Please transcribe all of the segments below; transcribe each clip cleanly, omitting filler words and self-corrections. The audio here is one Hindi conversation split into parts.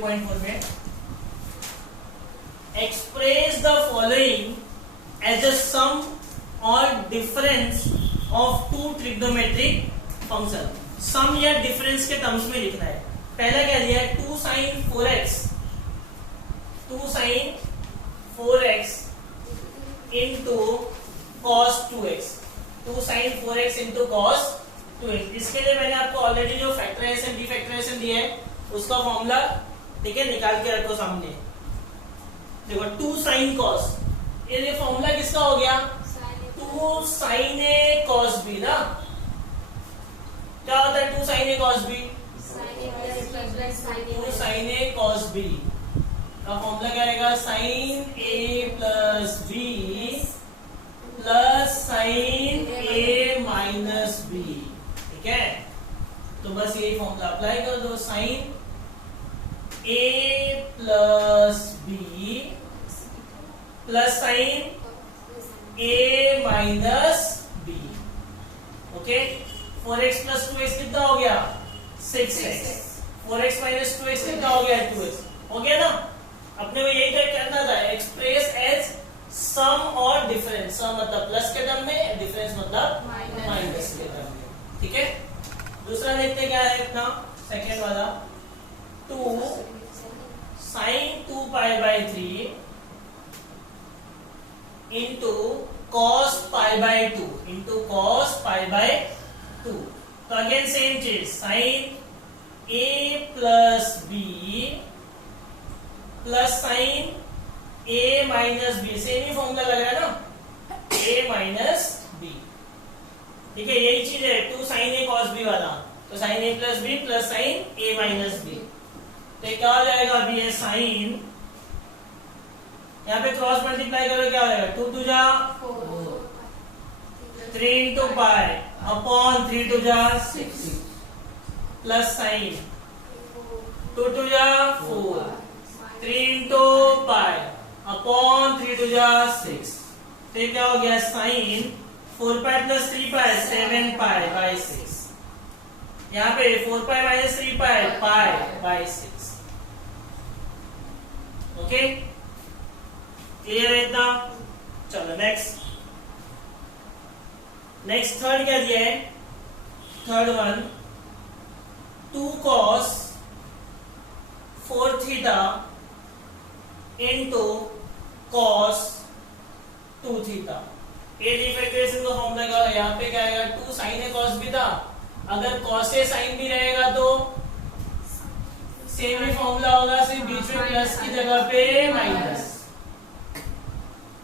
3.4 में express the following as a sum और difference of two trigonometric function. Sum या डिफरेंस के टर्म्स में लिखना है। पहला क्या दिया है, 2 sin 4x, 2 sin 4x into cos 2x, 2 sin 4x into cos 2x। इसके लिए मैंने आपको ऑलरेडी जो फैक्टराइजेशन डिफैक्टराइजेशन दिया है उसका फॉर्मूला ठीक है निकाल के रखो सामने। देखो 2 sin cos, ये फॉर्मूला किसका हो गया, 2 sin a cos b ना। क्या होता है 2 sin a cos b, 2 sin a cos b का फॉर्मूला क्या रहेगा, sin a plus b plus sin a minus b। ठीक है, तो बस यही फॉर्मूला अप्लाई कर दो, sin a plus b plus sin a minus b। Okay, 4x plus 2x कितना हो गया, 6x। 4x minus 2x कितना हो गया, 2x हो गया ना। अपने को यही करना था, एक्सप्रेस एज सम और डिफरेंस। सम मतलब प्लस के टर्म में, डिफरेंस मतलब माइनस के टर्म में। ठीक है, दूसरा देखते क्या है अपना सेकेंड वाला, 2 sin 2 pi by 3 into cos pi by 2 into cos pi by 2। तो अगेन सेम चीज, sin a plus b plus sin a minus b, same he formula लग रहा है ना, a minus b। ठीक है, यही चीज है 2 sin a cos b वाला, तो sin a plus b plus sin a minus b। तो क्या हो जाएगा, अभी है साइन, यहाँ पे क्रॉस मल्टीप्लाई करो क्या हो जाएगा, 2 2 जा 3 into pi अपॉन 3 2 जा 6 प्लस साइन 2 2 जा 4 3 into pi अपॉन 3 2 जा 6। तो क्या हो गया, sign 4 pi plus 3 pi 7 pi by 6। यहाँ पे 4 pi minus 3 pi pi by 6। Okay, clear है इतना। चलो नेक्स्ट थर्ड क्या दिया है, third one 2 cos 4 theta into cos 2 theta। ये डिफैक्टराइजेशन का फॉर्मूला क्या है, यहाँ पे क्या आएगा, 2 sin a cos b था, अगर cos a sin b रहेगा तो सेम ही फॉर्मूला होगा, सिर्फ बीच में प्लस की जगह पे माइनस।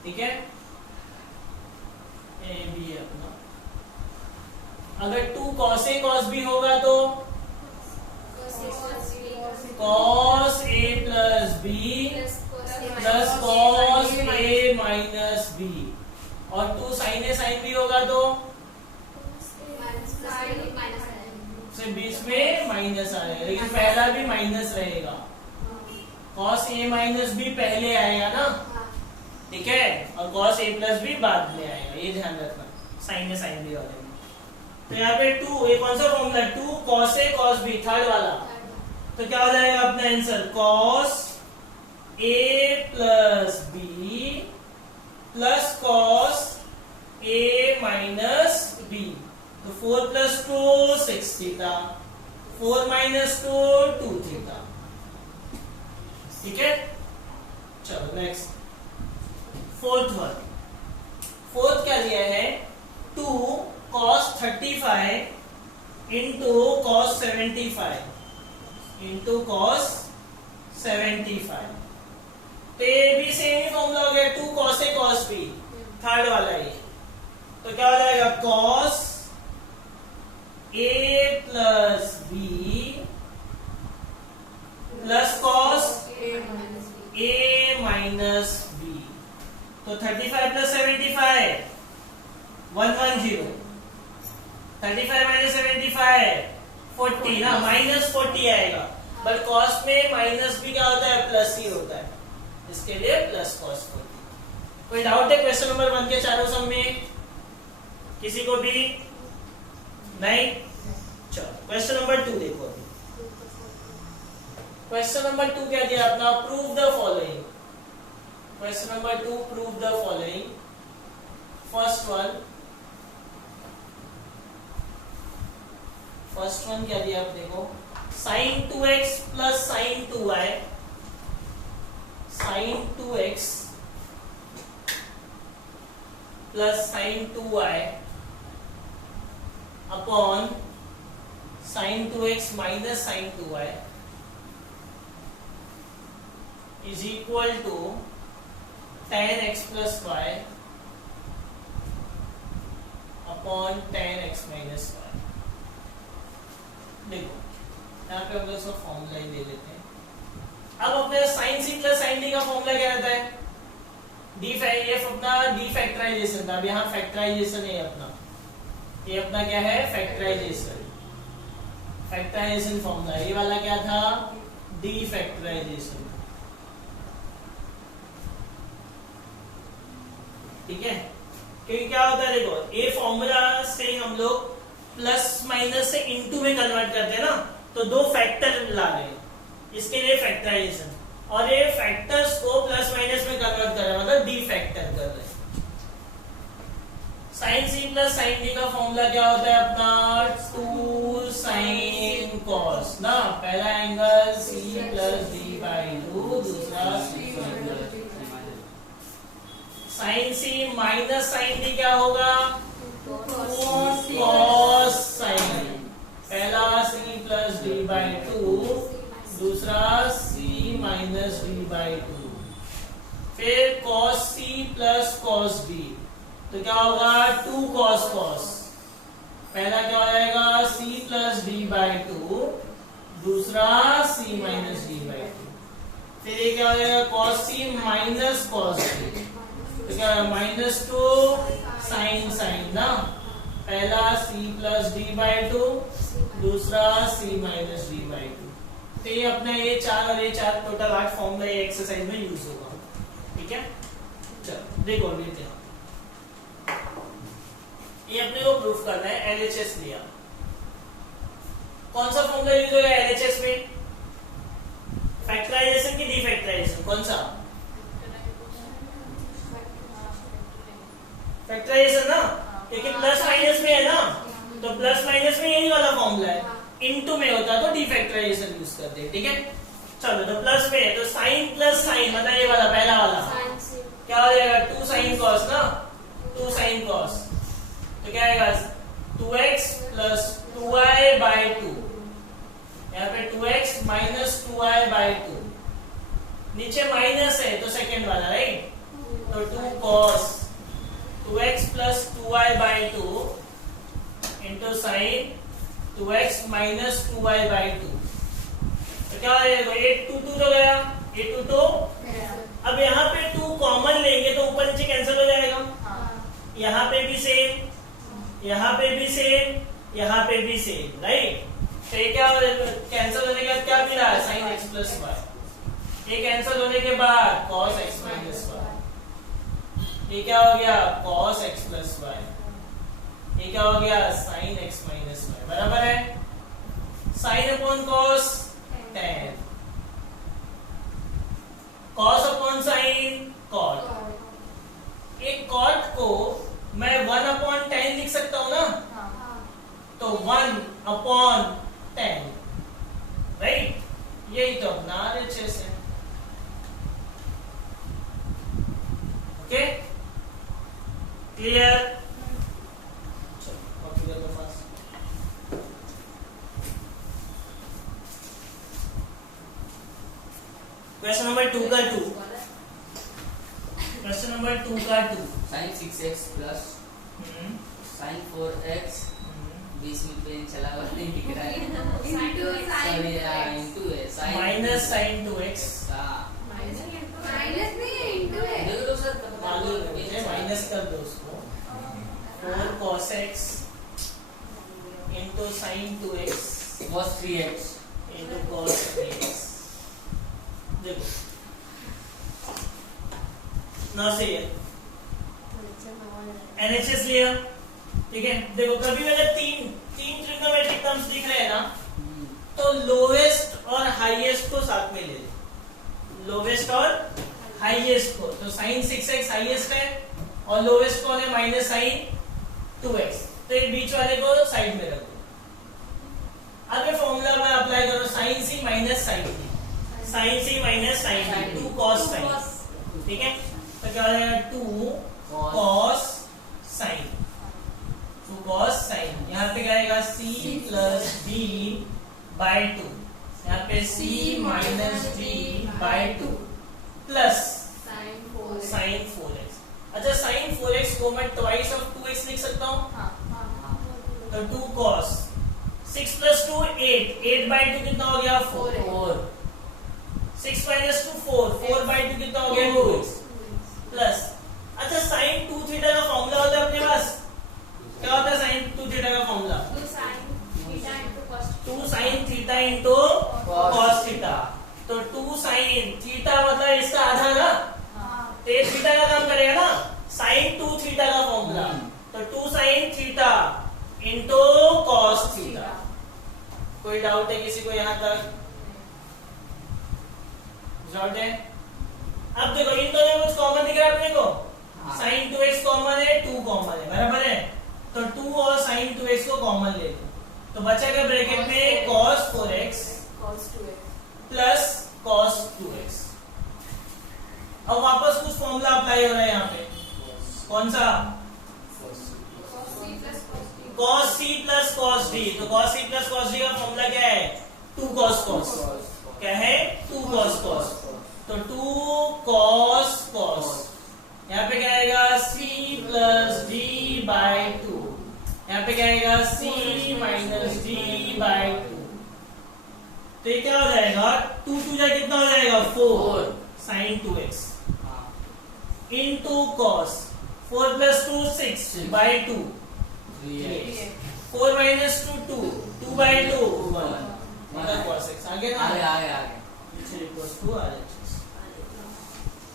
ठीक है, ए बी अपना, अगर 2 cos a cos b होगा तो cos a plus b plus cos a minus b, और 2 sin a sin b होगा तो से बीच में माइनस आएगा, लेकिन पहला भी माइनस रहेगा, cos a माइनस b पहले आएगा ना। ठीक है, और cos a प्लस b बाद में आएगा, ये ध्यान रखना साइन a sin b वाले में। तो यहाँ पे 2, ये कौन सा formula, 2 cos a cos b third वाला, तो क्या हो जाएगा अपना answer, cos a plus b plus cos a minus b। तो 4 plus 2 6 थीटा, 4 minus 2 2 थीटा। ठीक है, चलो नेक्स्ट फोर्थ क्या दिया है, 2 cos 35 into cos 75 into cos 75। तो ये भी सेम ही फॉर्मूला हो गया, 2 cos a cos b third वाला ये। तो क्या हो जाएगा, cos a plus b plus cos a minus b। तो 35 plus 75 110, 35 minus 75 40 ना, माइनस 40 आएगा, बट कॉस में माइनस भी क्या होता है, प्लस ही होता है, इसके लिए प्लस cos 40। कोई डाउट है क्वेश्चन नंबर 1 के चारों सम में, किसी को भी नहीं। चलो क्वेश्चन नंबर 2 देखो अभी। क्वेश्चन नंबर 2 क्या दिया अपना, prove the following. Question number 2, prove the following. First one क्या दिया आप देखो, sin 2x plus sin 2y, sin 2x plus sin 2y upon sin 2x minus sin 2y is equal to tan x plus y upon tan x minus y। देखो यहाँ पे हम लोग इसका फॉर्मूला ही दे लेते हैं। अब अपने sin c plus sin d का फॉर्मूला क्या रहता है, ये अपना डी फैक्टराइजेशन था। अब यहाँ फैक्टराइजेशन है अपना, ये अपना क्या है फैक्टराइजेशन, फैक्टराइजेशन फॉर्मूला। ये वाला क्या था, डी फैक्टराइजेशन। ठीक है, क्योंकि क्या होता है देखो, ये फॉर्मूला से हम लोग प्लस माइनस से इनटू में कन्वर्ट करते हैं ना, तो दो फैक्टर ला रहे हैं, इसके लिए फैक्टराइजेशन, और ये फैक्टर्स को प्लस माइनस में कन्वर्ट कर रहे हैं, मतलब डी फैक्टर कर रहे हैं। Sine C plus sine D का फॉर्मूला क्या होता है अपना, 2 साइन कॉस ना, पहला एंगल सी प्लस डी बाई 2, दूसरा C sine C minus sine D क्या होगा, कॉस साइन, पहला सी प्लस डी बाई 2, दूसरा सी माइनस डी बाई 2, फिर cos C plus cos D, तो क्या होगा 2 कॉस कॉस, पहला क्या हो जाएगा सी प्लस डी बाई 2, दूसरा सी माइनस डी बाई 2, फिर ये क्या हो जाएगा कॉस सी माइनस कॉस डी, तो क्या है -2 साइन साइन ना, पहला c प्लस डी बाई 2, दूसरा c माइनस डी बाई 2। तो ये अपना ये 4 और ये 4 टोटल 8 फॉर्मूला ये एक्सरसाइज में यूज होगा। ठीक है, चलो देखो लेते हैं, ये अपने को प्रूफ करना है। LHS लिया, कौन सा फॉर्मूला यूज होगा LHS में, फैक्टराइजेशन की डीफैक्टराइजेशन, कौन सा फैक्टराइजेशन ना, क्योंकि प्लस माइनस में है ना, तो प्लस माइनस में यही वाला फॉर्मूला है, इनटू में होता तो डीफैक्टराइजेशन यूज करते हैं। ठीक है, चलो तो प्लस में है तो साइन प्लस साइन, मतलब ये वाला पहला वाला क्या हो जाएगा 2 साइन कॉस ना, 2 साइन कॉस, तो क्या आएगा 2x प्लस 2y बाई 2, यहाँ पे 2x माइनस 2y बाई 2, नीचे माइनस है तो सेकेंड वाला राइट, तो 2 cos 2x plus 2y by 2 into sine 2x minus 2y by 2, तो क्या हो जाएगा 8 2 2 तो गया 8 2 तो, अब यहाँ पे 2 कॉमन लेंगे तो ऊपर नीचे कैंसिल हो जाएगा, यहाँ पे भी सेम, यहाँ पे भी सेम, यहाँ पे भी सेम राइट, तो ये क्या कैंसिल होने के बाद क्या मिला साइन x प्लस y, ये कैंसिल होने के बाद cos x माइनस y, ये क्या हो गया cos x प्लस y, ये क्या हो गया sin x माइनस y, बराबर है sin upon cos tan, cos upon sin cot, एक cot को मैं 1 अपॉन 10 लिख सकता हूं ना, तो 1 अपॉन 10 राइट, यही तो अपना RHS है। ओके क्लियर, चलो कॉपी कर दो फास्ट। क्वेश्चन नंबर 2 का 2, क्वेश्चन नंबर 2 का 2, sin 6x plus sin 4x, बीच में पेन चला हुआ नहीं दिख रहा है, इंटू है माइनस sin 2x, माइनस नहीं इंटू है, देख लो सर मालूम है माइनस कर दो उसको, 4 cos x into sin 2x cos 3x into cos 3x, देखो ना से NHS लिया। ठीक है, देखो कभी अगर तीन ट्रिग्नोमेट्रिक टर्म्स दिख रहे हैं ना, तो लोएस्ट और हाईएस्ट को साथ में ले ले, लोवेस्ट और हाईएस्ट को। तो साइन 6x हाईएस्ट है और लोवेस्ट कौन है, माइनस साइन 2x। तो एक बीच वाले को साइड में रख दो। अब ये फॉर्मूला में अप्लाई करो, sine c minus sine t, sine c minus sine t, 2 cos sine. ठीक है, तो क्या हो जाएगा 2 cos साइन, 2 cos साइन। यहाँ पे क्या आएगा c प्लस d बाय 2, यहाँ पे c minus d by 2 plus sine 4x। अच्छा, साइन 4x को मैं ट्वाइस ऑफ 2x लिख सकता हूँ। तो 2 cos 6 प्लस 2 8, 8 बाई 2 कितना हो गया 4, 6 माइनस 2 4, 4 बाई 2 कितना हो गया 2x प्लस। अच्छा, साइन 2 थीटा का फॉर्मूला होता है अपने पास, क्या होता है साइन 2 थीटा का formula, 2 sine theta into cos theta. तो 2 साइन थीटा मतलब इसका आधा ना, तो ये थीटा का काम करेगा ना, साइन 2 थीटा का फॉर्मूला। तो 2 sine theta into cos theta. कोई डाउट है किसी को यहाँ तक? डाउट है? अब देखो इन दोनों में कुछ कॉमन दिख रहा है अपने को, साइन 2x कॉमन है, 2 कॉमन है, बराबर है। तो 2 और साइन 2x को कॉमन ले लो, तो बचा क्या ब्रैकेट में cos 4x plus cos 2x। अब वापस कुछ फॉर्मूला अप्लाई हो रहा है यहाँ पे, कौन सा, cos c plus cos d। तो cos c plus cos d का फॉर्मूला क्या है, 2 cos cos, क्या है 2 cos cos। तो 2 cos cos, यहाँ पे क्या आएगा c प्लस d बाय 2, यहाँ पे क्या आएगा c माइनस d बाय 2। तो ये क्या हो जाएगा, 2 2 जा कितना हो जाएगा 4 sine 2x into cos 4 plus 2 6 by 2, 4 minus 2 2, 2 by 2 1 cos x। आगे ना आगे पीछे इक्वल्स टू RHS।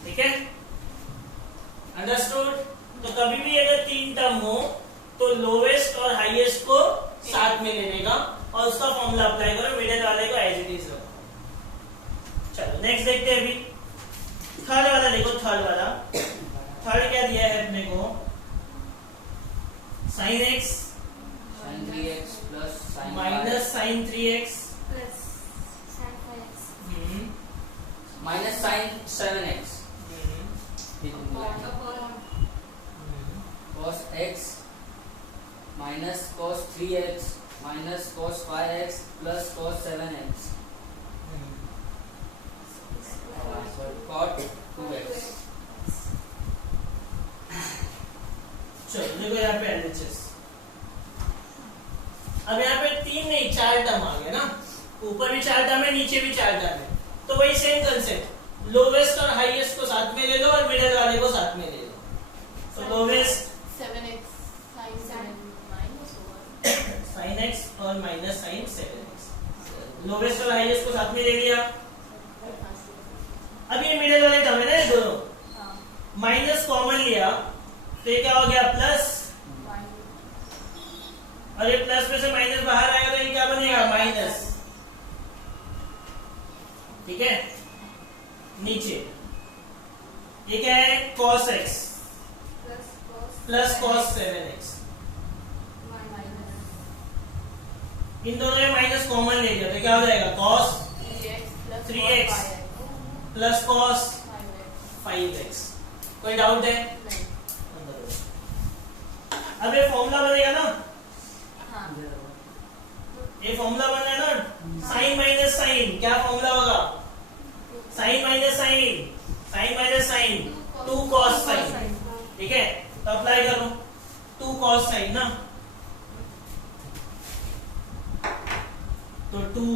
ठीक है, अंडरस्टूड। तो कभी भी अगर 3 टर्म हो तो लोवेस्ट और हाईएस्ट को साथ में लेने का और उसका फॉर्मूला अप्लाई करो, मिडिल वाले को एज इट इज रखो। चलो नेक्स्ट देखते हैं। अभी थर्ड वाला देखो, थर्ड वाला, थर्ड क्या दिया है अपने को, sine x sin 3x plus sin minus sine 3x minus sin 7x cos x minus cos 3x minus cos 5x plus cos 7x cot 2x। चलो देखो यहाँ पे LHS। अब यहाँ पे 3 नहीं 4 टर्म आ गए ना, ऊपर भी 4 टर्म है, नीचे भी 4 टर्म है। तो वही सेम कंसेप्ट, लोवेस्ट और हाईएस्ट को साथ में ले लो और मिडिल वाले को साथ में ले लो। तो लोवेस्ट 7x साइन x और माइनस साइन 7x, लोवेस्ट और हाईएस्ट को साथ में ले लिया। अब ये मिडिल वाले टर्म है ना, ये दोनों माइनस कॉमन लिया, तो ये क्या हो गया प्लस, और ये प्लस में से माइनस बाहर आएगा तो ये क्या बनेगा माइनस। ठीक है, नीचे ये क्या है cos x plus cos 7x, इन दोनों में माइनस कॉमन ले लिया तो क्या हो जाएगा cos 3x plus cos 5x। कोई डाउट है? अब ये फॉर्मूला बनेगा ना, ये फॉर्मूला बना है ना, साइन माइनस साइन, क्या फॉर्मूला होगा, sine minus sine, sine minus sine 2 cos sine. ठीक है, तो अप्लाई करो 2 cos साइन ना, तो 2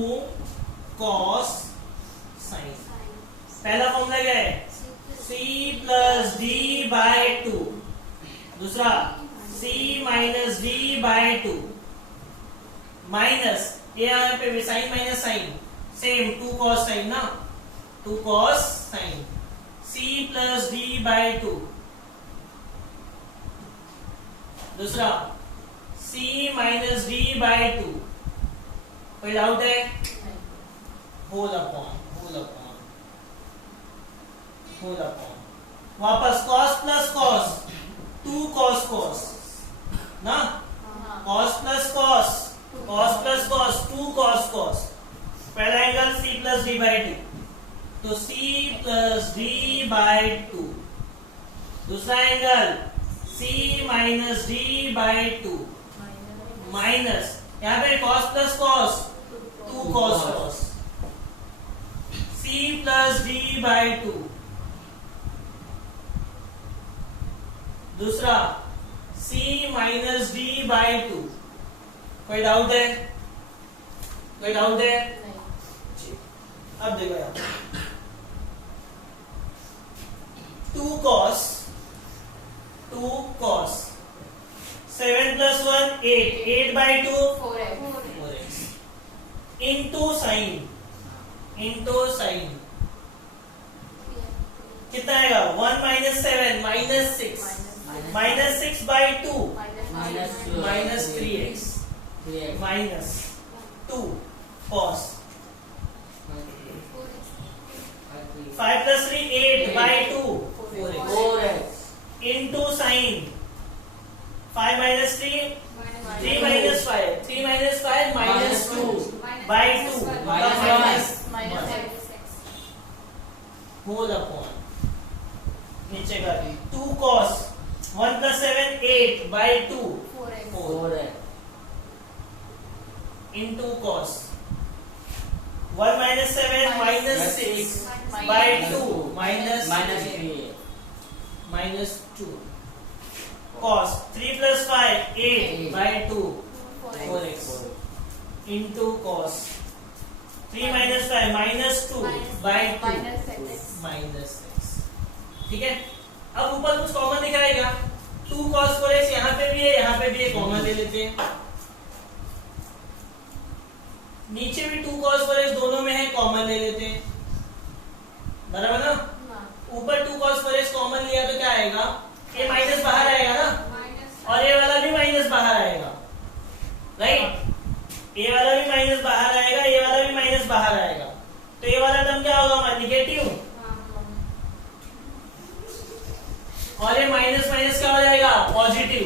cos साइन। पहला फॉर्मूला क्या है, c प्लस d बाय 2, दूसरा c minus d by 2 minus ये यहाँ पे sine minus sine same 2 cos sine ना, 2 cos sine c plus d by 2, दूसरा c माइनस d बाय 2। कोई डाउट है? होल अपॉन वापस cos plus cos 2 cos cos ना, cos plus cos 2 cos cos, पहला angle c plus d by 2, तो c प्लस d बाई 2, दूसरा angle c minus d by 2 minus यहाँ पे cos plus cos 2 cos cos, c plus d by 2, दूसरा c माइनस d बाई 2। कोई डाउट है? अब देखो यहाँ 2 cos 7 plus 1 8 by 2 4x into sin कितना आएगा 1 minus 7 minus 6 minus 6 by 2 minus 3x minus 2 cos 5 plus 3 8 by 2 4x into sin 5 minus 3 minus 5 minus 2 by 2 whole upon नीचे का 2 cos 1 plus 7 8 by 2 4 into cos 1 minus 7 minus 6 by 2 minus 2 cos 3 plus 5 8 by 2 4x into cos 3 minus 5 minus 2 by 2 minus 6। ठीक है, अब ऊपर कुछ कॉमन दिखाएगा 2 cos 4x, यहाँ पे भी है कॉमन ले लेते हैं, नीचे भी 2 cos 4x दोनों में है कॉमन ले लेते हैं, बराबर ना। ऊपर 2 cos 4x कॉमन लिया तो क्या आएगा, ये माइनस बाहर आएगा ना, और ये वाला भी माइनस बाहर आएगा, राइट, ये वाला भी माइनस बाहर आएगा, ये वाला भी माइनस बाहर आएगा, तो ये वाला टर्म क्या होगा हमारा नेगेटिव, और ये माइनस माइनस क्या हो जाएगा पॉजिटिव,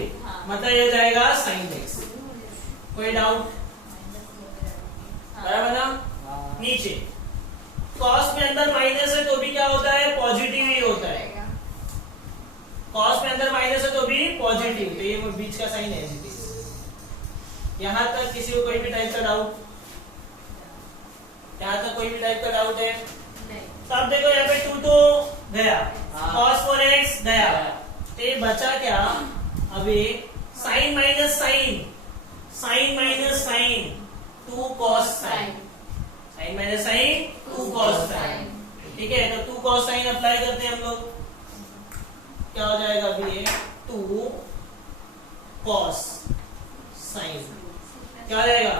मतलब ये हो जाएगा sin x। कोई डाउट? बराबर ना। नीचे cos में अंदर माइनस है तो भी क्या होता है पॉजिटिव ही होता है, cos में अंदर माइनस है तो भी पॉजिटिव, तो ये बीच का साइन है। यहां तक किसी को कोई भी टाइप का डाउट? यहां तक कोई भी टाइप का डाउट है? तो अब देखो यहाँ पे 2 तो गया, cos 4x गया, तो ये बचा क्या अभी sin minus sin 2 cos sin minus sin 2 cos sin। ठीक है, तो 2 cos sin अप्लाई करते हैं हम लोग, क्या हो जाएगा अभी ये 2 cos sin, क्या हो जाएगा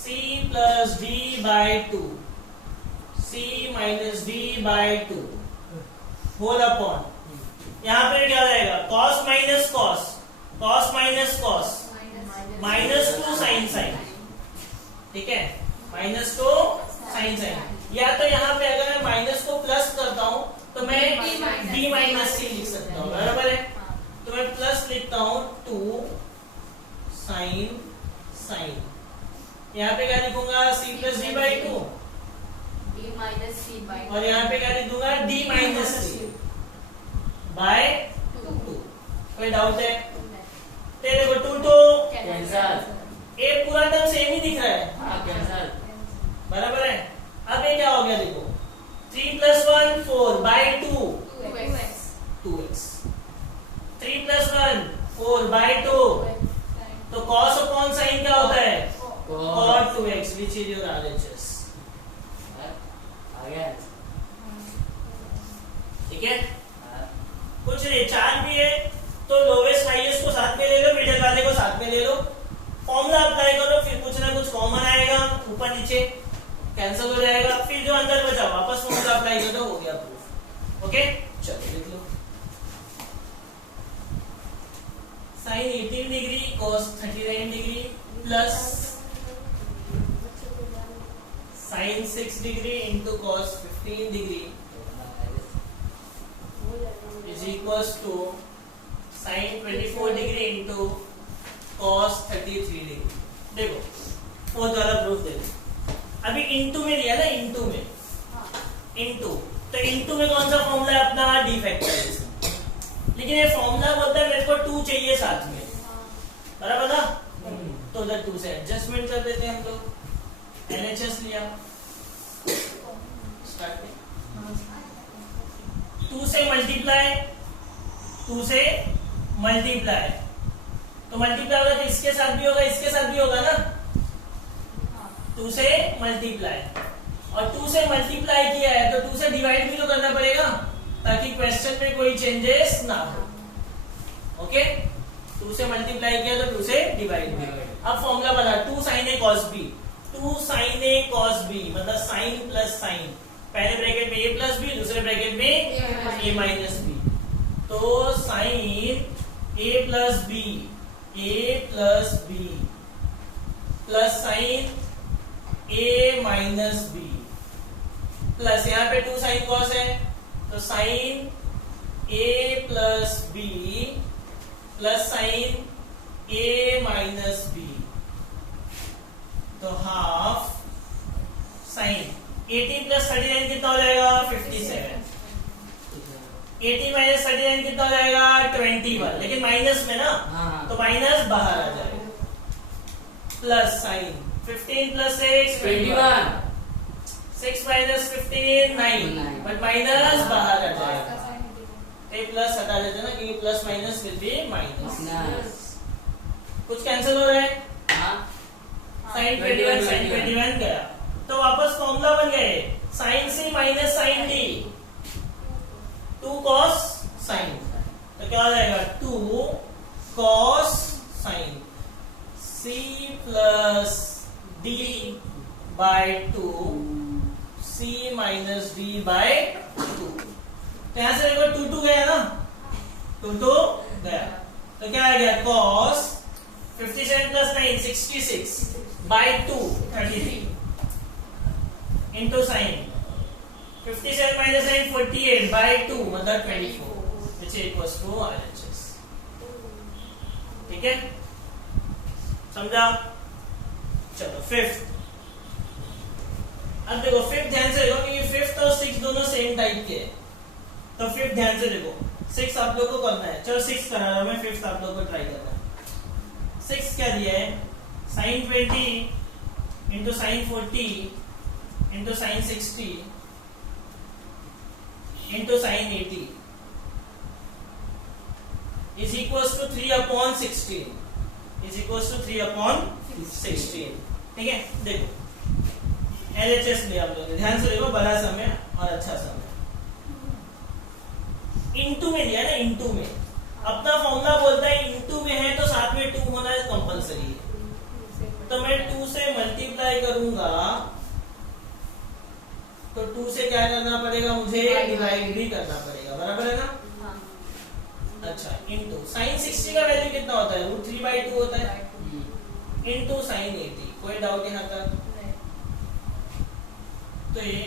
c plus d by 2 c minus d by 2 whole upon, यहाँ पे क्या हो जाएगा cos minus cos minus 2 sin sin। ठीक है, माइनस 2 sin sin, या तो यहाँ पे अगर मैं माइनस को प्लस करता हूँ तो मैं d माइनस c लिख सकता हूँ, बराबर है, तो मैं प्लस लिखता हूँ 2 sin sin, यहाँ पे क्या लिखूंगा c प्लस d बाई 2 और यहाँ पे क्या लिख दूंगा d माइनस c बाय 2। कोई डाउट है? देखो 2 तो कैंसल, ये पूरा टर्म सेम ही दिख रहा है, कैंसल, बराबर है। अब ये क्या हो गया देखो 3 plus 1 4 by 2 2x 3 plus 1 4 by 2, तो cos अपॉन sin क्या होता है cot 2x, which is your RHS। ठीक है, कुछ नहीं, 4 भी है तो लोवेस्ट हाईएस्ट को साथ में ले लो, मिडिल वाले को साथ में ले लो, फॉर्मूला अप्लाई करो, फिर कुछ ना कुछ कॉमन आएगा, ऊपर नीचे कैंसिल हो जाएगा, फिर जो अंदर बचा वापस फॉर्मूला अप्लाई कर दो, हो गया प्रूफ। ओके, चलो देख लो, sin 18 degree cos 39 degree plus sin sine 6 degree into cos 15 degree is equals to sine 24 degree into cos 33 degree. देखो फोर्थ वाला प्रूफ देखो, अभी इंटू में लिया ना, इंटू में, इंटू तो इंटू में कौन सा फॉर्मूला है अपना, डी फैक्टराइजेशन, लेकिन ये फॉर्मूला बोलता है मेरे को 2 चाहिए साथ में, बराबर ना, तो उधर 2 से एडजस्टमेंट कर देते हैं हम लोग, LHS लिया, स्टार्ट में 2 से मल्टीप्लाई, 2 से मल्टीप्लाई, तो मल्टीप्लाई होगा तो इसके साथ भी होगा, इसके साथ भी होगा ना, 2 से मल्टीप्लाई, और 2 से मल्टीप्लाई किया है तो 2 से डिवाइड भी तो करना पड़ेगा ताकि क्वेश्चन में कोई चेंजेस ना हो। ओके, 2 से मल्टीप्लाई किया तो 2 से डिवाइड भी। अब फॉर्मूला बना 2 sin a cos b, 2 sin a cos b मतलब साइन प्लस साइन, पहले ब्रैकेट में a प्लस b, दूसरे ब्रैकेट में a माइनस b, तो sine a plus b, a plus b plus sine a minus b plus यहाँ पे 2 साइन कॉस है तो sine a plus b plus sine a minus b, तो हाफ साइन 18 प्लस 39 कितना हो जाएगा 57, 18 माइनस 39 कितना हो जाएगा 21, लेकिन माइनस में ना, तो माइनस बाहर आ जाएगा, plus sign 15 plus 6 21, 6 minus 15 9, but minus बाहर आ जाएगा, ए प्लस हटा देते ना कि plus minus will be minus, कुछ कैंसिल हो रहा है, साइन 21 साइन 21 गया, तो वापस फॉर्मूला बन गए sine C minus sine D, 2 cos sine, तो क्या हो जाएगा 2 cos sine C plus D by 2 C minus D by 2, तो यहां से देखो 2 2 गया ना, 2 2 गया, तो क्या आ गया cos 57 प्लस 9 66 बाय 2 33 इंटू साइन 57 माइनस 9 48 बाय 2 मतलब 24 which equals to RHS। ठीक है, समझा? चलो फिफ्थ, अब देखो फिफ्थ ध्यान से देखो क्योंकि फिफ्थ और सिक्स दोनों सेम टाइप के हैं, तो फिफ्थ ध्यान से देखो, 6 आप लोग को करना है, चलो 6 करा रहा हूं मैं, फिफ्थ आप लोग को ट्राई करना है। 6 क्या दिया है, sine 20 into sine 40 into sine 60 into sine 80 is equals to 3/16 is equals to 3/16। ठीक है, देखो LHS लिया आप लोग, ध्यान से देखो, बड़ा समय और अच्छा समय, इंटू में लिया ना, इंटू में अपना फॉर्मूला बोलता है इंटू में है तो साथ में 2 होना कंपलसरी है, तो मैं 2 से मल्टीप्लाई करूंगा तो 2 से क्या करना पड़ेगा, मुझे डिवाइड भी करना पड़ेगा, बराबर है ना। अच्छा, इंटू साइन 60 का वैल्यू कितना होता है, √3/2 होता है, इंटू साइन 80, कोई डाउट यहाँ तक? तो ये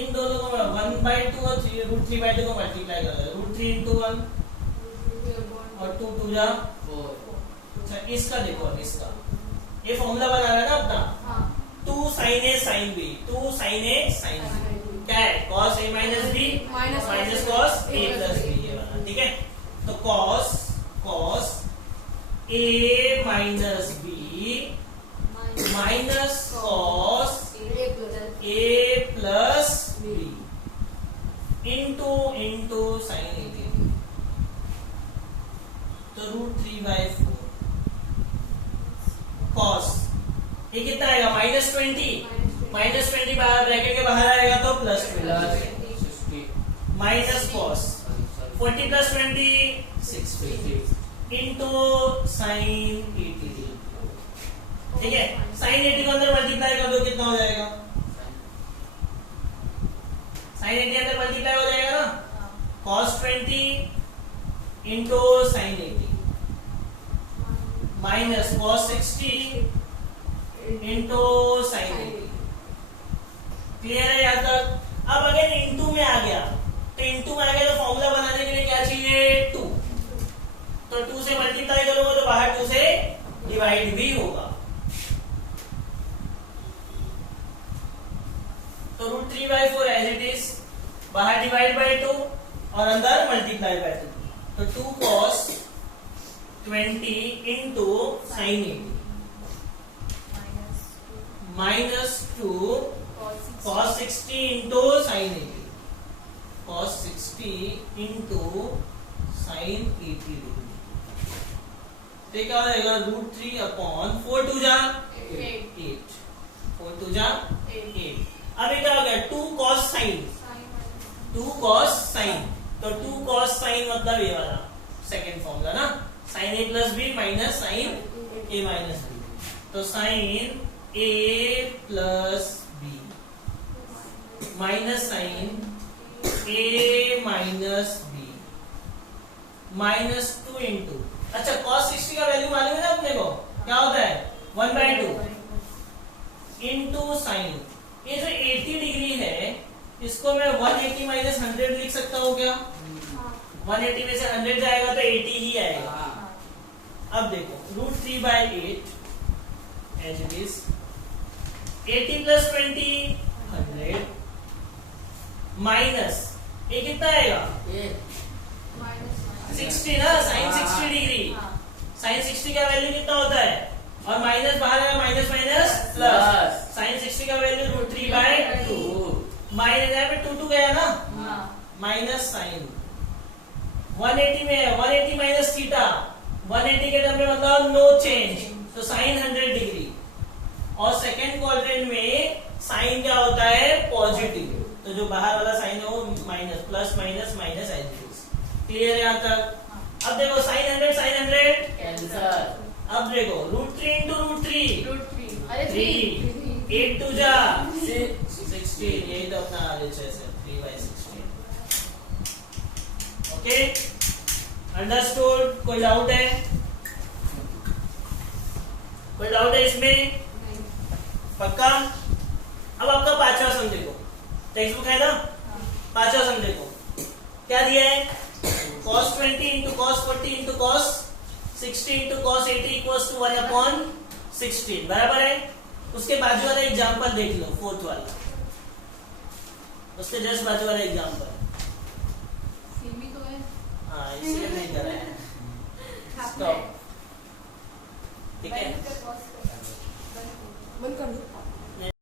इन दोनों को 1/2 और √3/2 को मल्टीप्लाई कर दो, √3 इंटू 1 और 2 2 जा 4। अच्छा, इसका देखो, इसका ये फॉर्मूला बना रहा है ना अपना, 2 sin a sin b, 2 sin a sin b क्या है, cos a minus b minus cos a plus b, ये बना। ठीक है, तो cos a minus b minus cos a plus b into sine 80, तो √3/4 cos ये कितना आएगा, -20 ब्रैकेट के बाहर आएगा तो +20 minus cos 40 plus 20 60 into sine 80। ठीक है, साइन 80 को अंदर मल्टीप्लाई कर दो, कितना हो जाएगा, साइन 80 अंदर मल्टीप्लाई हो जाएगा ना, cos 20 into sine 80 minus cos 60 into sine 80 clear है यहाँ तक? अब अगर इनटू में आ गया तो इनटू में आ गया तो फॉर्मूला बनाने के लिए क्या चाहिए? 2। तो 2 से मल्टीप्लाई करोगे तो बाहर 2 से डिवाइड भी होगा। तो √3/4 एज इट इज, बाहर डिवाइड बाय 2 और अंदर मल्टीप्लाई बाय 2। तो 2 cos 20 into sine 80 minus 2 cos 60 into sine 80, cos 60 into sine 80 degree. तो क्या हो जाएगा? √3/4 2 जा 8, 4 2 जा 8। अब ये क्या हो गया? 2 cos साइन, 2 cos साइन, तो 2 cos साइन मतलब ये वाला सेकेंड फॉर्मूला ना, sine A plus B minus sine A minus B. तो sine A plus B minus sine A minus B minus 2 into, अच्छा cos 60 का वैल्यू मालूम है ना अपने को, क्या होता है? 1/2 इंटू साइन, ये जो 80 डिग्री है इसको मैं 180 माइनस 100 लिख सकता हूँ क्या? 180 में से 100 जाएगा तो 80 ही आएगा। अब देखो √3/8 as it is, 80 plus 20 100 minus ये कितना आएगा? 60 ना, साइन 60 डिग्री, साइन 60 का वैल्यू कितना होता है? और माइनस बाहर आएगा, माइनस माइनस प्लस, साइन 60 का वैल्यू √3/2 माइनस, यहाँ पे 2 गया ना, माइनस साइन 180 में है, 180 माइनस थीटा, 180 के टर्म में मतलब नो चेंज, तो साइन 100 डिग्री। और सेकेंड क्वाड्रेंट में साइन क्या होता है? पॉजिटिव, तो जो बाहर वाला साइन है वो minus, plus minus minus as it is. Clear है यहाँ तक? अब देखो साइन 100 साइन 100 कैंसर। अब देखो √3 इंटू √3 अरे 3, 8 2 जा 16, यही तो अपना RHS है 3/16। Okay, understood? कोई डाउट है? कोई डाउट है इसमें? पक्का? अब आपका पांचवा सम देखो, टेक्स्ट बुक है ना, पांचवा सम देखो क्या दिया है? cos 20 into cos 40 into cos 60 into cos 80 equals to 1/16, बराबर है? उसके बाजू वाला एग्जाम्पल देख लो, फोर्थ वाला, उसके जस्ट बाजू वाला एग्जाम्पल। तो है। हाँ, इसलिए नहीं कर रहे हैं, स्टॉप। ठीक है, बंद कर दो।